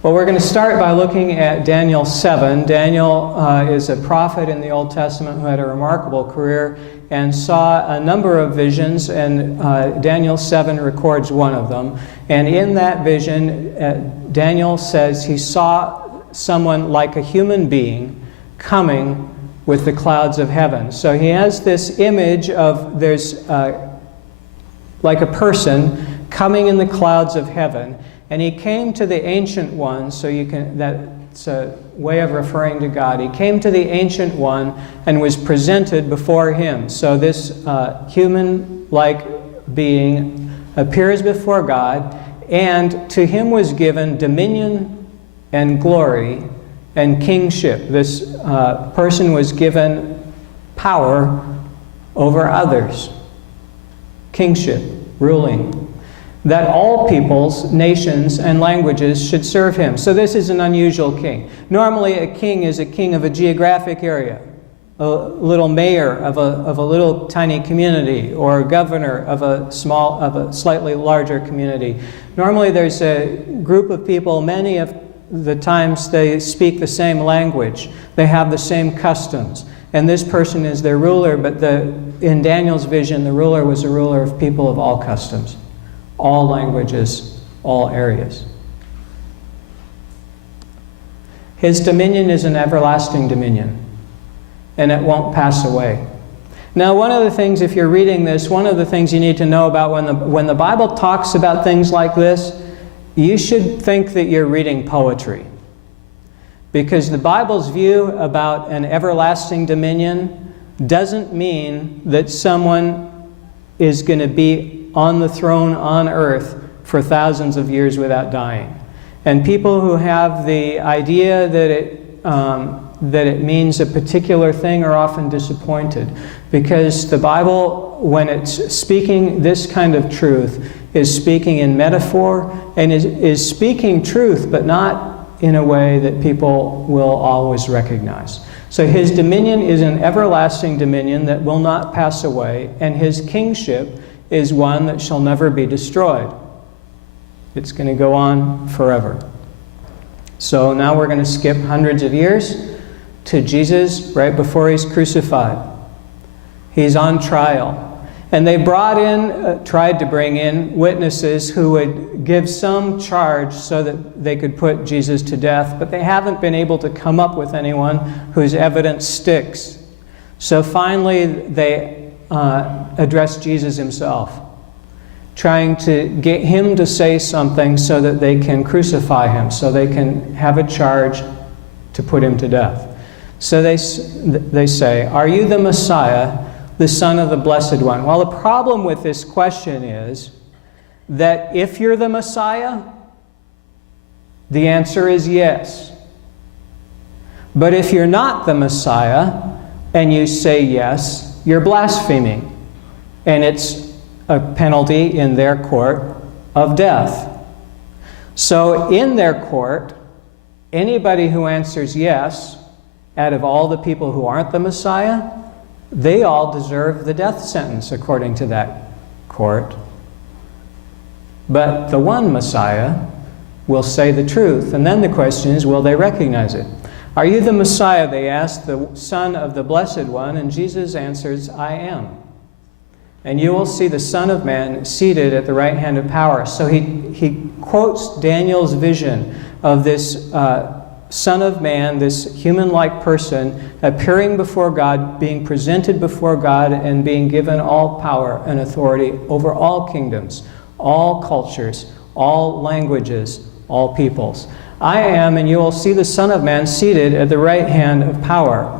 Well, we're going to start by looking at Daniel 7. Daniel is a prophet in the Old Testament who had a remarkable career and saw a number of visions, and Daniel 7 records one of them. And in that vision, Daniel says he saw someone like a human being coming with the clouds of heaven. So he has this image of there's like a person coming in the clouds of heaven. And he came to the Ancient One, so that's a way of referring to God. He came to the Ancient One and was presented before him. So this human-like being appears before God, and to him was given dominion and glory and kingship. This person was given power over others, kingship, ruling, that all peoples, nations, and languages should serve him. So this is an unusual king. Normally a king is a king of a geographic area, a little mayor of a little tiny community, or a governor of a slightly larger community. Normally there's a group of people, many of the times they speak the same language, they have the same customs, and this person is their ruler. But in Daniel's vision, the ruler was a ruler of people of all customs, all languages, all areas. His dominion is an everlasting dominion, and it won't pass away. Now, one of the things, if you're reading this, one of the things you need to know about when the Bible talks about things like this, you should think that you're reading poetry. Because the Bible's view about an everlasting dominion doesn't mean that someone is going to be on the throne on earth for thousands of years without dying. And people who have the idea that it means a particular thing are often disappointed, because the Bible, when it's speaking this kind of truth, is speaking in metaphor and is speaking truth, but not in a way that people will always recognize. So his dominion is an everlasting dominion that will not pass away, and his kingship is one that shall never be destroyed. It's going to go on forever. So now we're going to skip hundreds of years to Jesus right before he's crucified. He's on trial. And they tried to bring in witnesses who would give some charge so that they could put Jesus to death, but they haven't been able to come up with anyone whose evidence sticks. So finally they address Jesus himself, trying to get him to say something so that they can crucify him, so they can have a charge to put him to death. So they say, "Are you the Messiah, the Son of the Blessed One?" Well, the problem with this question is that if you're the Messiah, the answer is yes. But if you're not the Messiah and you say yes, you're blaspheming. And it's a penalty in their court of death. So in their court, anybody who answers yes, out of all the people who aren't the Messiah, they all deserve the death sentence according to that court. But the one Messiah will say the truth. And then the question is, will they recognize it? "Are you the Messiah?" they asked, "the Son of the Blessed One?" And Jesus answers, "I am. And you will see the Son of Man seated at the right hand of power." So he quotes Daniel's vision of this Son of Man, this human-like person, appearing before God, being presented before God, and being given all power and authority over all kingdoms, all cultures, all languages, all peoples. "I am, and you will see the Son of Man seated at the right hand of power,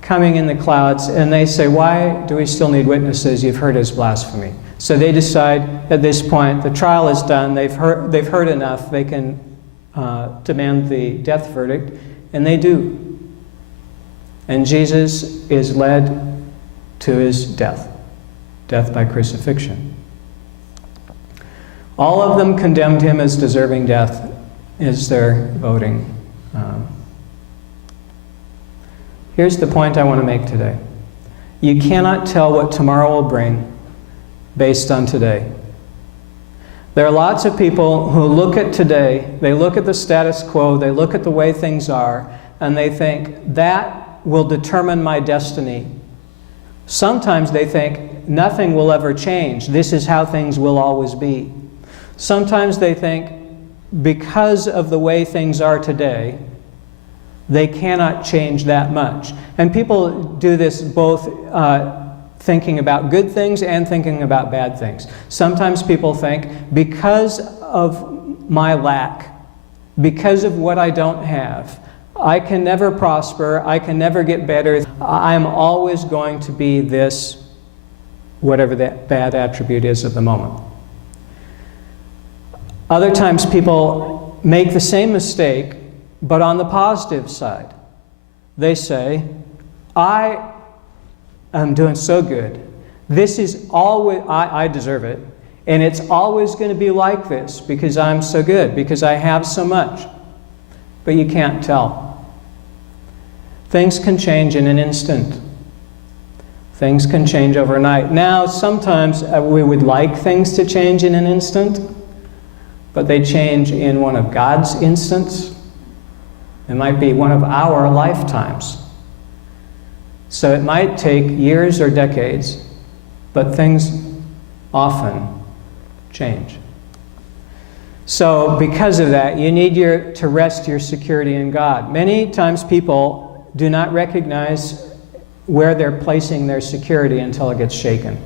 coming in the clouds." And they say, "Why do we still need witnesses? You've heard his blasphemy." So they decide at this point, the trial is done, they've heard enough, they can demand the death verdict, and they do. And Jesus is led to his death by crucifixion. All of them condemned him as deserving death, is their voting. Here's the point I want to make today. You cannot tell what tomorrow will bring based on today. There are lots of people who look at today, they look at the status quo, they look at the way things are, and they think, that will determine my destiny. Sometimes they think, nothing will ever change. This is how things will always be. Sometimes they think, because of the way things are today, they cannot change that much. And people do this both thinking about good things and thinking about bad things. Sometimes people think, because of my lack, because of what I don't have, I can never prosper, I can never get better, I'm always going to be this, whatever that bad attribute is at the moment. Other times people make the same mistake, but on the positive side. They say, I am doing so good. This is always, I deserve it. And it's always going to be like this because I'm so good, because I have so much. But you can't tell. Things can change in an instant. Things can change overnight. Now, sometimes we would like things to change in an instant, but they change in one of God's instants. It might be one of our lifetimes. So it might take years or decades, but things often change. So because of that, you need to rest your security in God. Many times people do not recognize where they're placing their security until it gets shaken.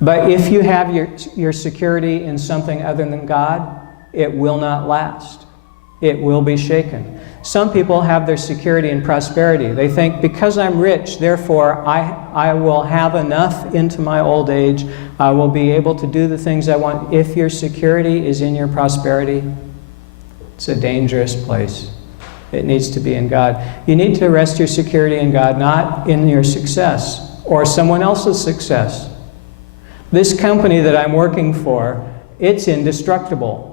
But if you have your security in something other than God, it will not last. It will be shaken. Some people have their security in prosperity. They think, because I'm rich, therefore I will have enough into my old age. I will be able to do the things I want. If your security is in your prosperity, it's a dangerous place. It needs to be in God. You need to rest your security in God, not in your success or someone else's success. This company that I'm working for, it's indestructible.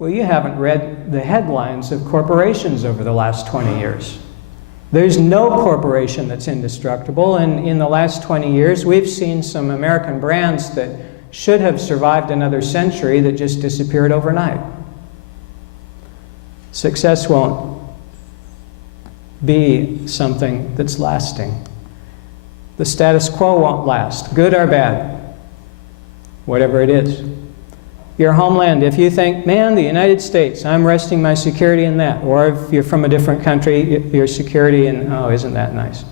Well, you haven't read the headlines of corporations over the last 20 years. There's no corporation that's indestructible, and in the last 20 years, we've seen some American brands that should have survived another century that just disappeared overnight. Success won't be something that's lasting. The status quo won't last, good or bad, whatever it is. Your homeland, if you think, man, the United States, I'm resting my security in that. Or if you're from a different country, your security in, oh, isn't that nice?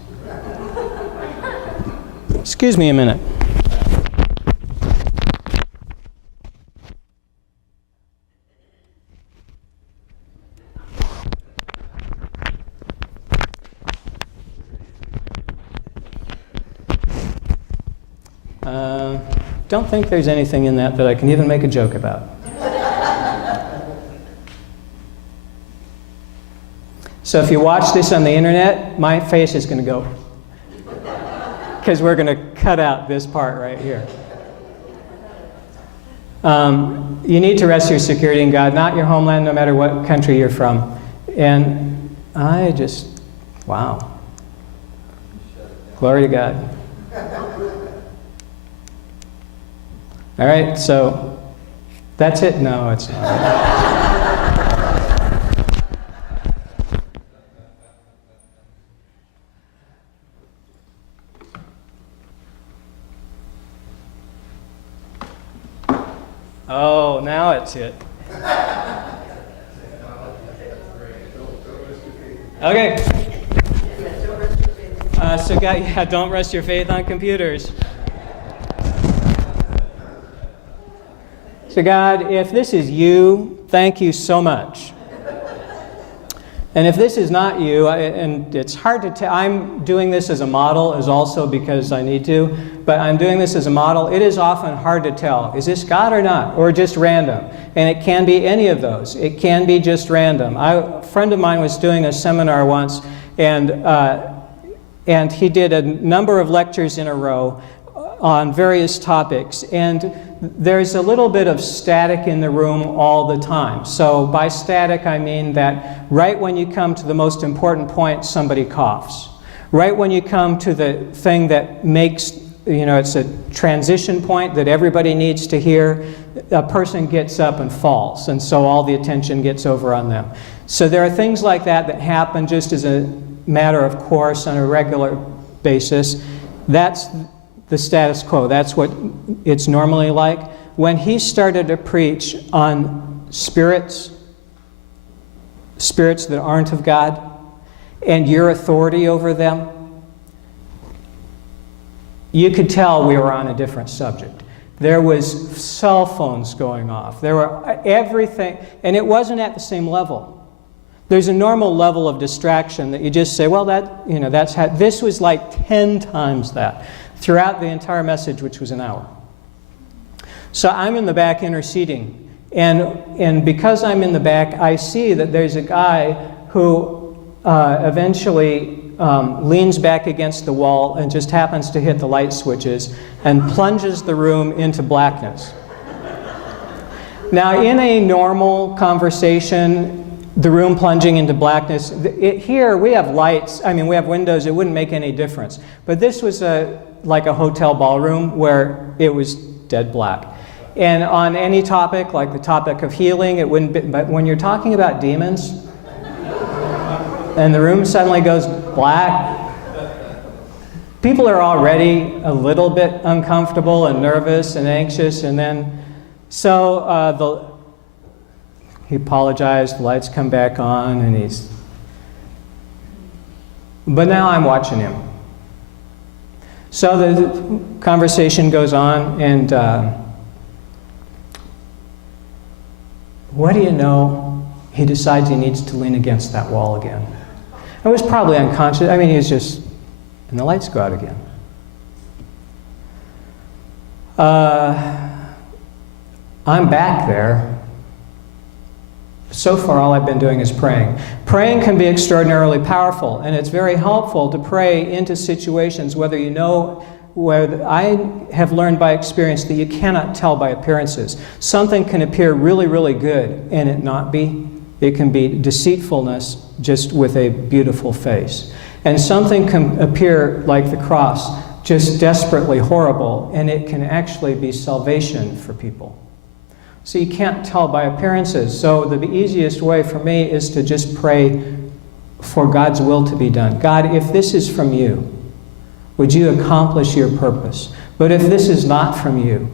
Excuse me a minute. Don't think there's anything in that I can even make a joke about. So if you watch this on the internet, my face is going to go, because we're going to cut out this part right here. You need to rest your security in God, not your homeland, no matter what country you're from. And I just, wow. Glory to God. All right, so that's it? No, it's not. Oh, now it's it. Okay. So, yeah, don't rest your faith on computers. So God, if this is you, thank you so much. And if this is not you, and it's hard to tell, I'm doing this as a model, is also because I need to, but I'm doing this as a model. It is often hard to tell, is this God or not, or just random? And it can be any of those. It can be just random. A friend of mine was doing a seminar once, and he did a number of lectures in a row on various topics, and there's a little bit of static in the room all the time. So by static, I mean that right when you come to the most important point, somebody coughs. Right when you come to the thing that makes, it's a transition point that everybody needs to hear, a person gets up and falls, and so all the attention gets over on them. So there are things like that that happen just as a matter of course on a regular basis. That's the status quo. That's what it's normally like. When he started to preach on spirits that aren't of God, and your authority over them, you could tell we were on a different subject. There was cell phones going off. There were everything, and it wasn't at the same level. There's a normal level of distraction that you just say, well, that's how. This was like 10 times that throughout the entire message, which was an hour. So I'm in the back interceding, and because I'm in the back, I see that there's a guy who eventually leans back against the wall and just happens to hit the light switches and plunges the room into blackness. Now, in a normal conversation, the room plunging into blackness, here we have lights, we have windows, it wouldn't make any difference. But this was like a hotel ballroom where it was dead black. And on any topic, like the topic of healing, it wouldn't be, but when you're talking about demons, and the room suddenly goes black, people are already a little bit uncomfortable and nervous and anxious, and then, he apologized, the lights come back on, and but now I'm watching him. So the conversation goes on, and what do you know? He decides he needs to lean against that wall again. I was probably unconscious. He was just, and the lights go out again. I'm back there. So far, all I've been doing is praying. Praying can be extraordinarily powerful, and it's very helpful to pray into situations, where I have learned by experience that you cannot tell by appearances. Something can appear really, really good and it not be. It can be deceitfulness just with a beautiful face. And something can appear like the cross, just desperately horrible, and it can actually be salvation for people. So you can't tell by appearances. So the easiest way for me is to just pray for God's will to be done. God, if this is from you, would you accomplish your purpose? But if this is not from you,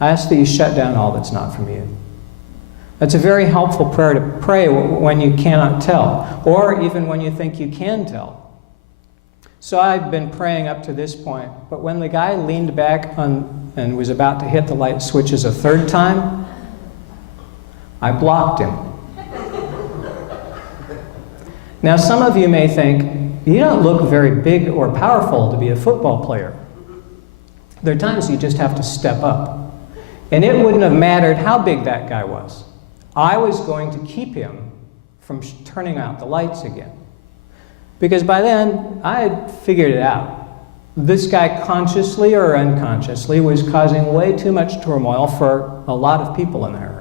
I ask that you shut down all that's not from you. That's a very helpful prayer to pray when you cannot tell, or even when you think you can tell. So I've been praying up to this point, but when the guy leaned back and was about to hit the light switches a third time, I blocked him. Now, some of you may think, you don't look very big or powerful to be a football player. There are times you just have to step up. And it wouldn't have mattered how big that guy was. I was going to keep him from turning out the lights again. Because by then, I had figured it out. This guy, consciously or unconsciously, was causing way too much turmoil for a lot of people in that room.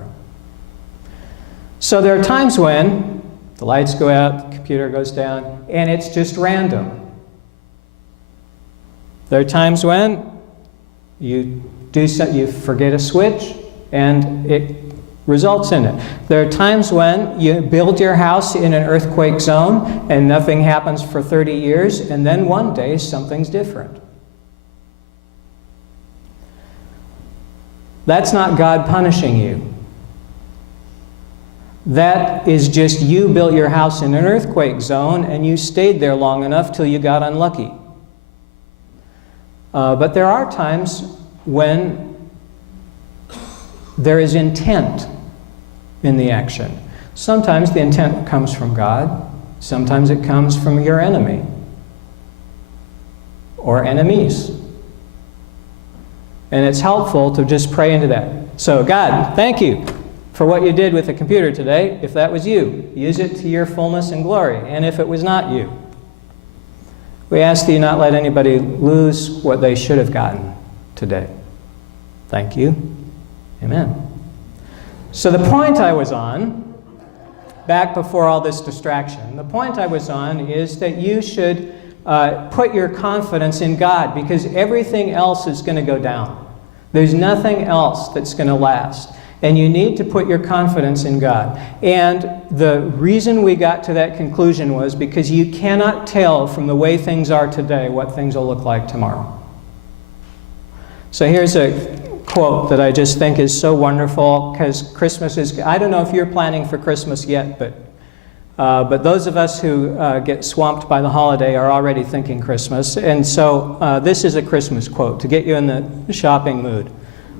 So there are times when the lights go out, the computer goes down, and it's just random. There are times when you forget a switch, and it results in it. There are times when you build your house in an earthquake zone, and nothing happens for 30 years, and then one day something's different. That's not God punishing you. That is just you built your house in an earthquake zone and you stayed there long enough till you got unlucky. But there are times when there is intent in the action. Sometimes the intent comes from God. Sometimes it comes from your enemy or enemies. And it's helpful to just pray into that. So, God, thank you for what you did with the computer today. If that was you, use it to your fullness and glory. And if it was not you, we ask that you not let anybody lose what they should have gotten today. Thank you. Amen. So the point I was on, back before all this distraction, the point I was on is that you should put your confidence in God, because everything else is going to go down. There's nothing else that's going to last. And you need to put your confidence in God. And the reason we got to that conclusion was because you cannot tell from the way things are today what things will look like tomorrow. So here's a quote that I just think is so wonderful, because Christmas is, I don't know if you're planning for Christmas yet, but those of us who get swamped by the holiday are already thinking Christmas. And so this is a Christmas quote to get you in the shopping mood,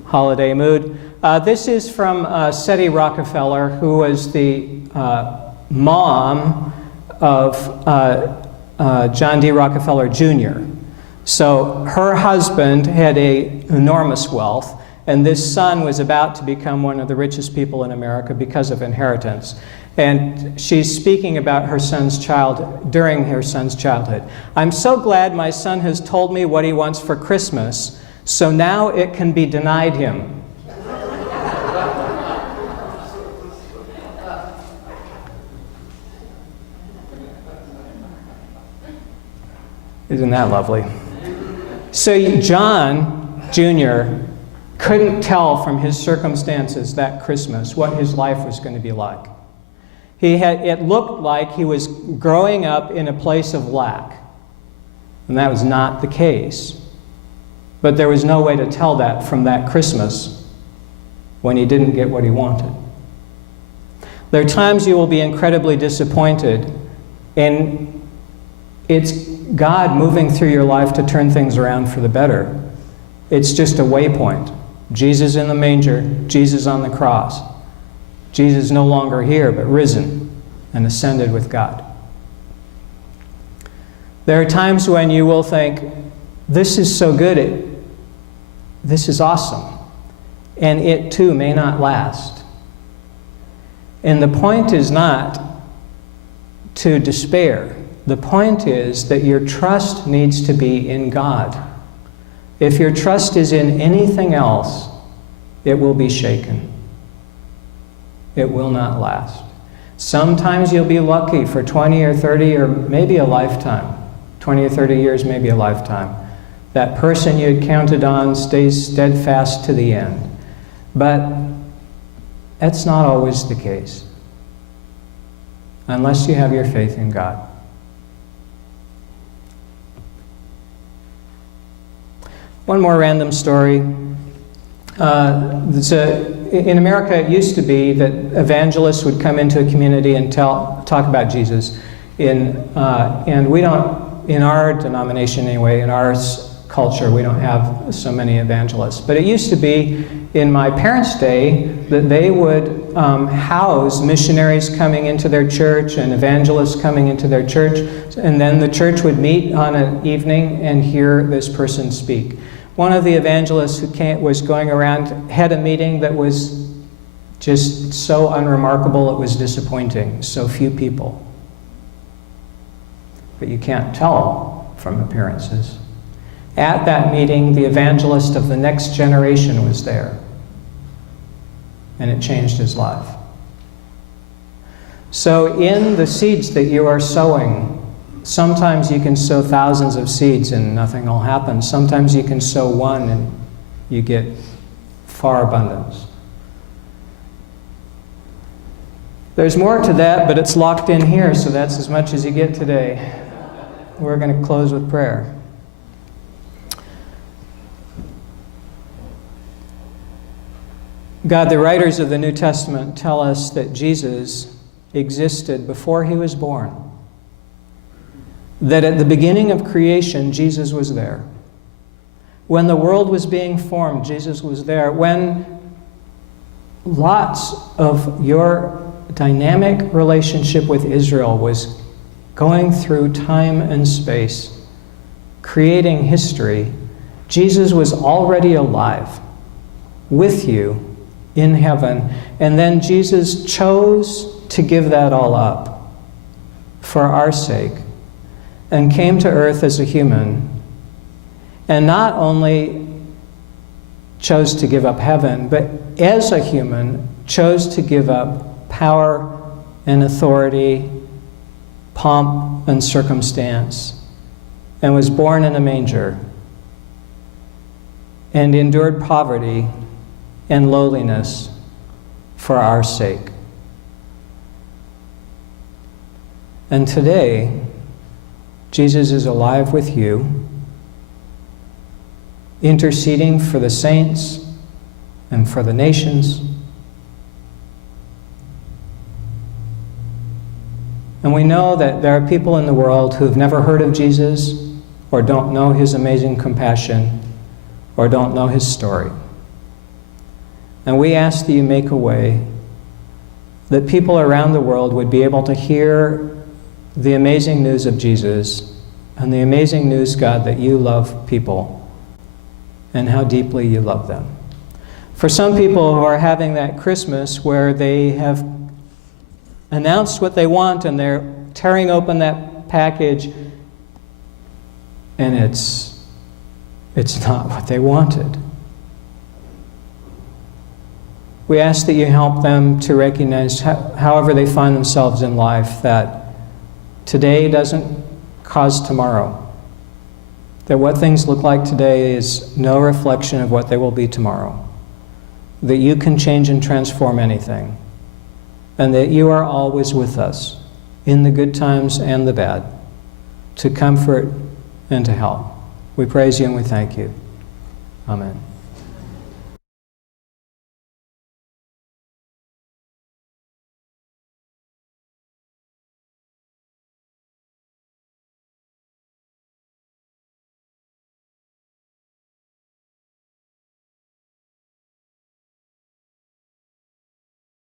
holiday mood. This is from Seti Rockefeller, who was the mom of John D. Rockefeller Jr. So her husband had an enormous wealth, and this son was about to become one of the richest people in America because of inheritance. And she's speaking about her son's during her son's childhood. "I'm so glad my son has told me what he wants for Christmas, so now it can be denied him." Isn't that lovely? So John Jr. couldn't tell from his circumstances that Christmas what his life was going to be like. It looked like he was growing up in a place of lack. And that was not the case. But there was no way to tell that from that Christmas when he didn't get what he wanted. There are times you will be incredibly disappointed, and it's God moving through your life to turn things around for the better. It's just a waypoint. Jesus in the manger, Jesus on the cross. Jesus no longer here, but risen and ascended with God. There are times when you will think, this is so good, this is awesome, and it too may not last. And the point is not to despair. The point is that your trust needs to be in God. If your trust is in anything else, it will be shaken. It will not last. Sometimes you'll be lucky for 20 or 30 or maybe a lifetime. 20 or 30 years, maybe a lifetime. That person you had counted on stays steadfast to the end. But that's not always the case, unless you have your faith in God. One more random story. In America, it used to be that evangelists would come into a community and talk about Jesus. And we don't, in our denomination anyway, in our culture, we don't have so many evangelists. But it used to be, in my parents' day, that they would house missionaries coming into their church and evangelists coming into their church, and then the church would meet on an evening and hear this person speak. One of the evangelists who was going around had a meeting that was just so unremarkable it was disappointing. So few people. But you can't tell from appearances. At that meeting, the evangelist of the next generation was there. And it changed his life. So in the seeds that you are sowing, sometimes you can sow thousands of seeds and nothing will happen. Sometimes you can sow one and you get far abundance. There's more to that, but it's locked in here, so that's as much as you get today. We're going to close with prayer. God, the writers of the New Testament tell us that Jesus existed before he was born. That at the beginning of creation, Jesus was there. When the world was being formed, Jesus was there. When lots of your dynamic relationship with Israel was going through time and space, creating history, Jesus was already alive with you in heaven. And then Jesus chose to give that all up for our sake, and came to earth as a human, and not only chose to give up heaven, but as a human chose to give up power and authority, pomp and circumstance, and was born in a manger and endured poverty and lowliness for our sake. And today, Jesus is alive with you, interceding for the saints and for the nations. And we know that there are people in the world who have never heard of Jesus, or don't know his amazing compassion, or don't know his story. And we ask that you make a way that people around the world would be able to hear the amazing news of Jesus and the amazing news, God, that you love people and how deeply you love them. For some people who are having that Christmas where they have announced what they want and they're tearing open that package and it's not what they wanted. We ask that you help them to recognize, however they find themselves in life, that today doesn't cause tomorrow. That what things look like today is no reflection of what they will be tomorrow. That you can change and transform anything. And that you are always with us, in the good times and the bad, to comfort and to help. We praise you and we thank you. Amen.